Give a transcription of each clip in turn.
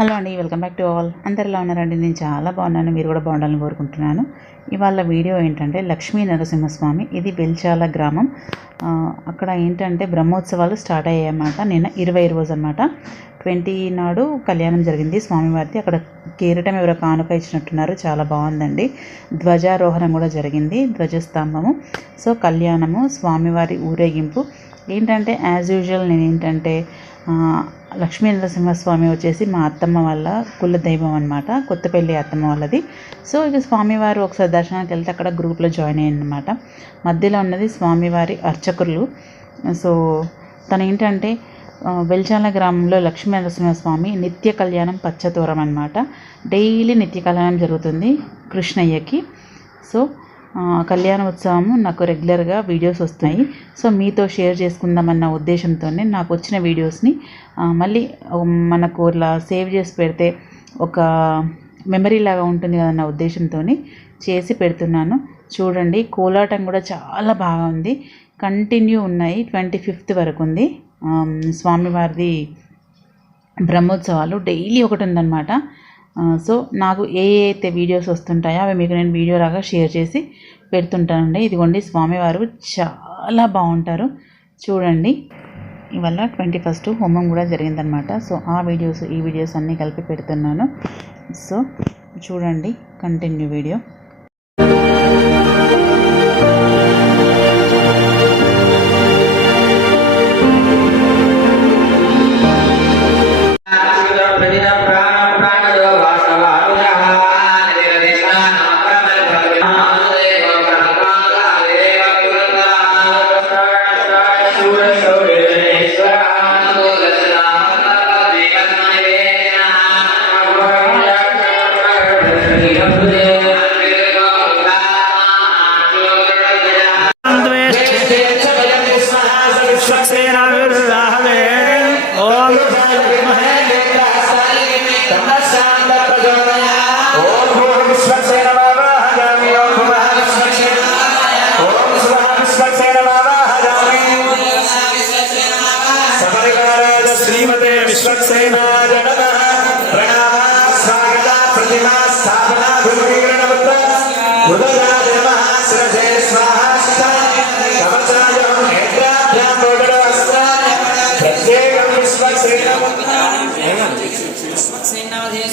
Hello అండి welcome back to all. అందరు ఎలా ఉన్నారండి? నేను చాలా బాగున్నాను. మీరు కూడా బాగుండాలని కోరుకుంటున్నాను. ఇవాళ వీడియో ఏంటంటే లక్ష్మీ నరసింహస్వామి. ఇది బెల్చాల గ్రామం. అక్కడ ఏంటంటే బ్రహ్మోత్సవాలు స్టార్ట్ అయ్యాయన్నమాట. నిన్న ఇరవై రోజు అనమాట ట్వంటీ నాడు కళ్యాణం జరిగింది స్వామివారిది. అక్కడ కేరటం ఎవరో కానుక ఇచ్చినట్టున్నారు. చాలా బాగుందండి. ధ్వజారోహణం కూడా జరిగింది. ధ్వజస్తంభము. సో కళ్యాణము స్వామివారి ఊరేగింపు. ఏంటంటే యాజ్ యూజువల్ నేను ఏంటంటే లక్ష్మీ నరసింహస్వామి వచ్చేసి మా అత్తమ్మ వాళ్ళ కుల దైవం అనమాట కొత్తపల్లి అత్తమ్మ వాళ్ళది. సో ఇక స్వామివారు ఒకసారి దర్శనానికి వెళ్తే అక్కడ గ్రూప్లో జాయిన్ అయ్యింది అనమాట మధ్యలో ఉన్నది స్వామివారి అర్చకులు. సో తను ఏంటంటే వెల్చాల గ్రామంలో లక్ష్మీ నరసింహస్వామి నిత్య కళ్యాణం పచ్చతూరం అనమాట డైలీ నిత్య కళ్యాణం జరుగుతుంది కృష్ణయ్యకి. సో కళ్యాణ ఉత్సవము నాకు రెగ్యులర్గా వీడియోస్ వస్తున్నాయి సో మీతో షేర్ చేసుకుందామన్న ఉద్దేశంతోనే నాకు వచ్చిన వీడియోస్ని మళ్ళీ మనకు ఇలా సేవ్ చేసి పెడితే ఒక మెమరీ లాగా ఉంటుంది కదన్న ఉద్దేశంతో చేసి పెడుతున్నాను. చూడండి కోలాటం కూడా చాలా బాగా ఉంది. కంటిన్యూ ఉన్నాయి. ట్వంటీ ఫిఫ్త్ వరకు ఉంది. స్వామివారిది బ్రహ్మోత్సవాలు. డైలీ ఒకటి ఉందన్నమాట. సో నాకు ఏ ఏ అయితే వీడియోస్ వస్తుంటాయో అవి మీకు నేను వీడియో లాగా షేర్ చేసి పెడుతుంటానండి. ఇదిగోండి స్వామివారు చాలా బాగుంటారు. చూడండి ఇవల్ల ట్వంటీ ఫస్ట్ హోమం కూడా జరిగిందనమాట సో ఆ వీడియోస్ ఈ వీడియోస్ అన్నీ కలిపి పెడుతున్నాను. సో చూడండి కంటిన్యూ వీడియో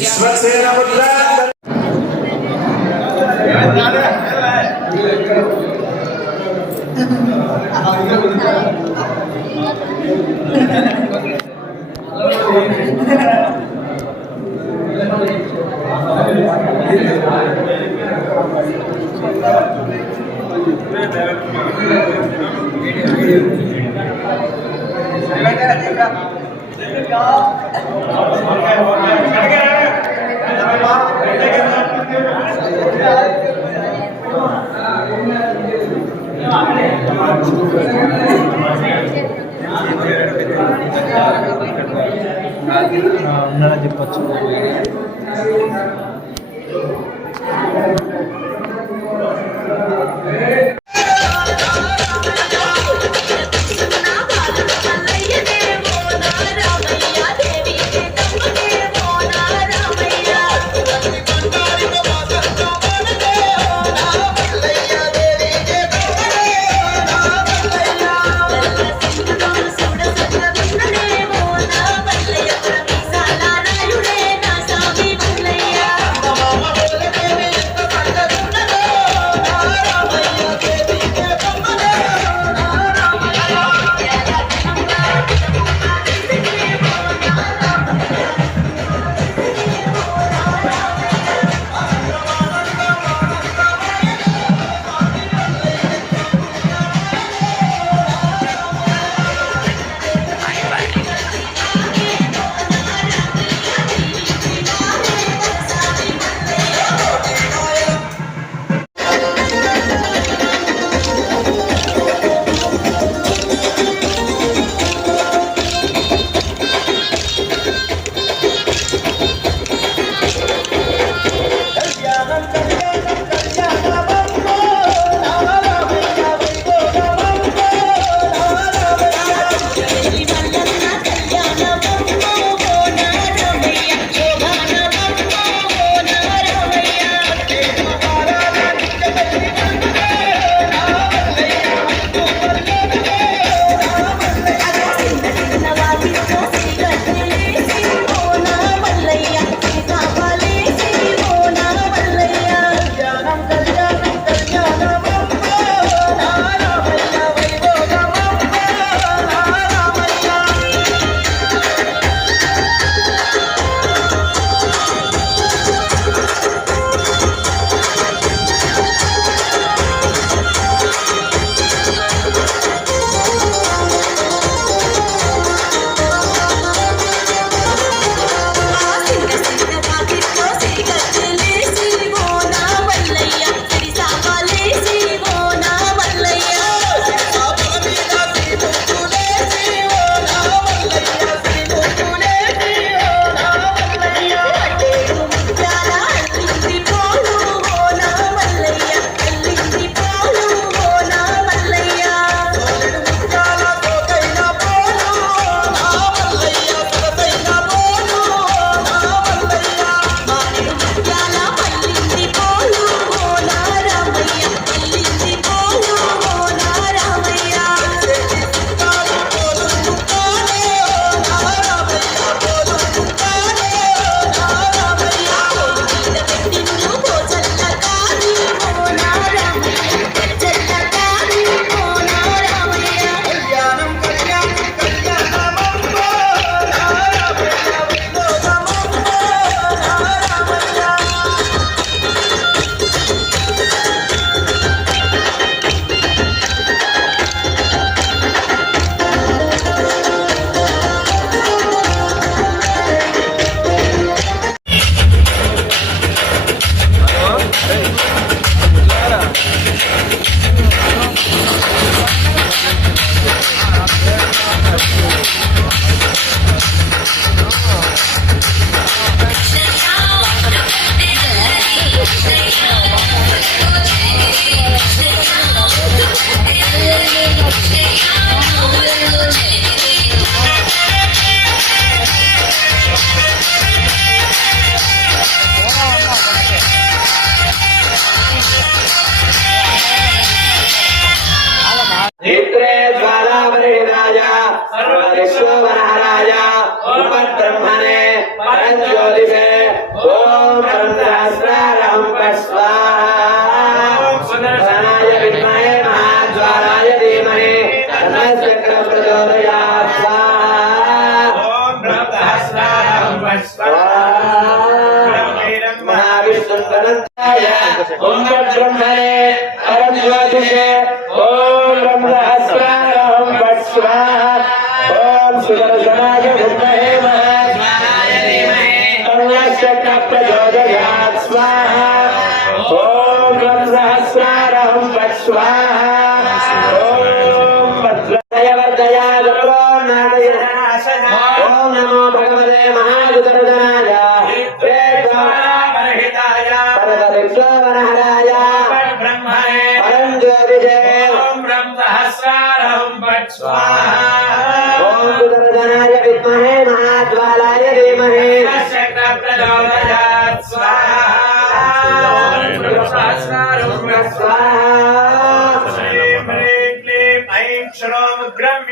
Yes. Yes. ఉన్నారని చెప్పొచ్చు. सर्वविश्वराजाय उपब्रह्मणे परञ्ज्योतिषे ॐ ब्रह्मस्वरं स्वाहाय विद्महे महाज्वालाय धीमहि तन्नश्चक्रं प्रचोदयात् स्वाहा महाविष्णुं वरन्ताय ॐ తన్నశ్చక్ర ప్రచోదయాత్ స్వాహ ఓం బ్రహ్మహస్రాయ ఓం భట్ స్వాహ ఓం భద్రయ వర్ధయ దుర్గోన్నాదయ ఓం నమో భగవతే మహాగుతరదనాయ పరదరిశ్వరహరాయ పరం జ్యోతిషే ఓం గుతరదనాయ విద్మహే మహాజ్వాలాయ ధీమహి స్వాహా సుదర్శనాయ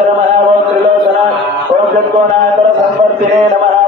నమః ఓం త్రిలోచన. ఓం షట్కోణాకర సంవర్తినే నమః.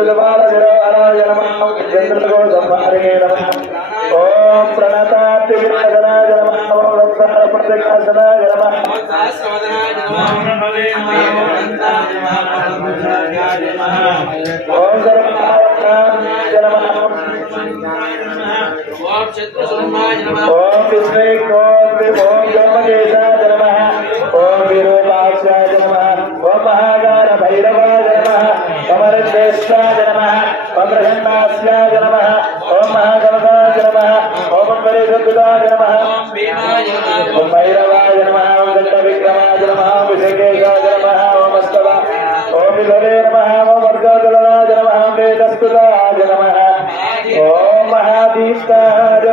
ఓం మోహనగార శిరోత్రే ఓం సుజబాల శిరోహరాయ నమః ఓం చంద్రగో సంహారిణే నమః ఓం ప్రణతాత్తి వినాశనాయ నమః ఓం రత్నార ప్రత్యక్షాసనాయ నమః ఓం సర్వకారణాయ నమః ఓం విష్ణుకోటి ఓం బ్రహ్మకేశాయ నమః ఓం విరూపాక్షాయ నమః ఓం మహాగార భైరవాయ నమః అమరశ్రేష్ఠాయ నమః ఓం ప్రసన్నాస్యాయ నమః ఓం మహాగణాయ నమః ఓం పరిశుద్ధాయ నమః ఓం భైరవాయ నమః ఓం దండ విక్రమాయ నమః ఓం విషకేశాయ నమః ఓం అస్తవ ఓం విధవే నమః ఓం వర్గదలనాయ నమః ఓం వేదస్కృతాయ నమః ఓం మహాదీప్తాయ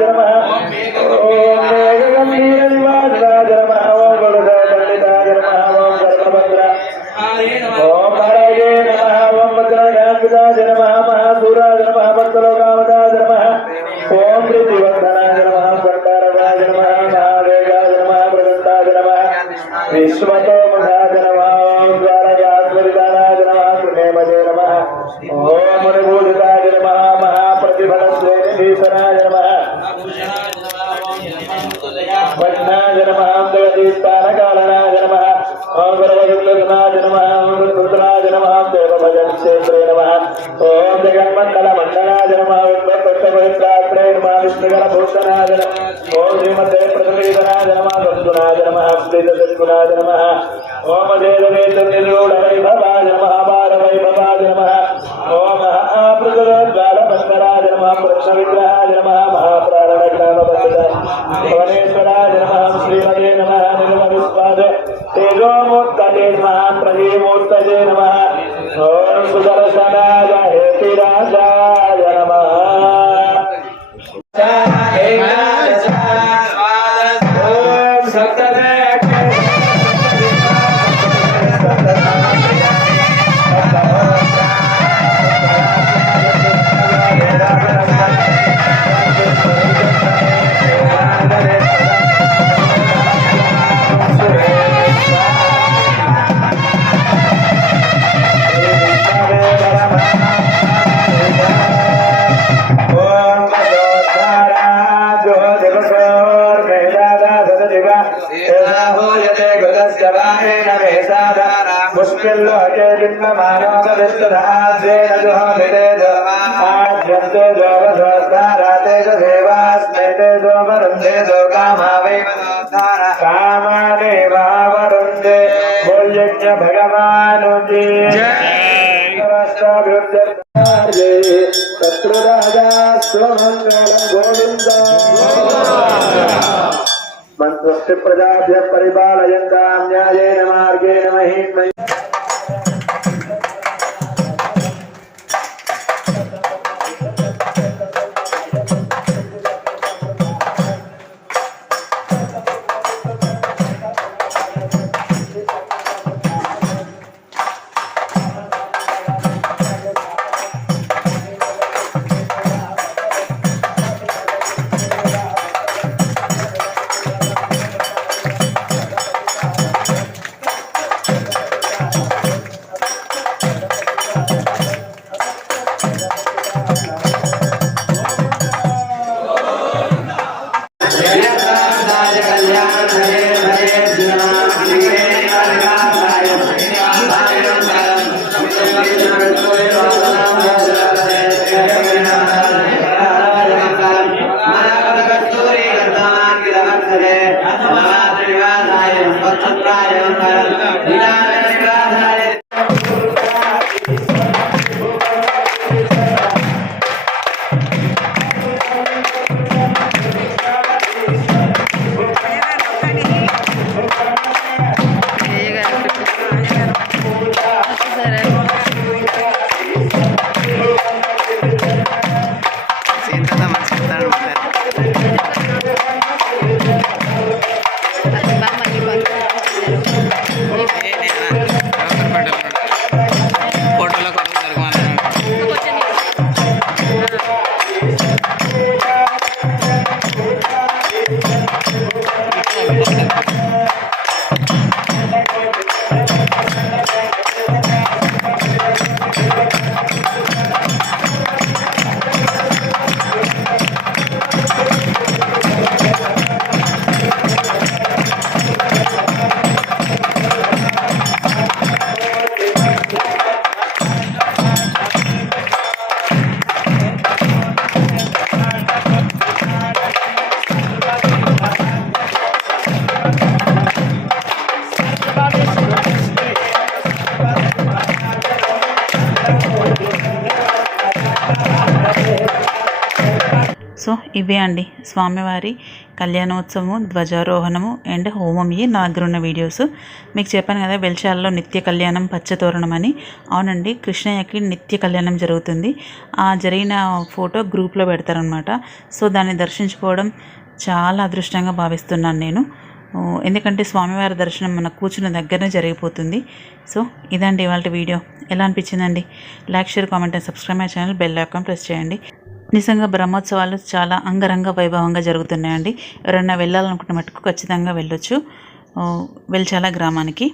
నమః నమః ఓం గురవగురునాయ నమః ఓం రుద్రాయ నమః దేవభజన్ క్షేత్రే నమః ఓం జగన్మండల మండలాయ నమః పవిత్రాత్రే నమః విష్ణుగణభూషణాయ నమః ఓం శ్రీమతే ప్రతివేదనాయ నమః సద్గుణాయ నమః ప్రీత సద్గుణాయ నమః ఓం వేదవేద నిరూఢ వైభవాయ నమః బాల వైభవాయ నమః नमः। ॐ सुदर्शन प्रजाभ्य परिपालयन्तां न्यायेन मार्गेण महिम् ఇవే అండి. స్వామివారి కళ్యాణోత్సవము ధ్వజారోహణము అండ్ హోమం ఈ నా దగ్గర ఉన్న వీడియోస్. మీకు చెప్పాను కదా వెల్చాలలో నిత్య కళ్యాణం పచ్చతోరణం అని అవునండి కృష్ణయ్యకి నిత్య కళ్యాణం జరుగుతుంది. ఆ జరిగిన ఫోటో గ్రూప్లో పెడతారనమాట సో దాన్ని దర్శించుకోవడం చాలా అదృష్టంగా భావిస్తున్నాను నేను. ఎందుకంటే స్వామివారి దర్శనం మన కూర్చున్న దగ్గరనే జరిగిపోతుంది. సో ఇదండి ఇవాళ వీడియో. ఎలా అనిపించిందండి? Like share comment and subscribe my channel. Bell icon press చేయండి. నిజంగా బ్రహ్మోత్సవాలు చాలా అంగరంగ వైభవంగా జరుగుతున్నాయండి. ఎవరైనా వెళ్ళాలనుకుంటే మటుకు ఖచ్చితంగా వెళ్ళొచ్చు. ఓ, వెల్చాల గ్రామానికి.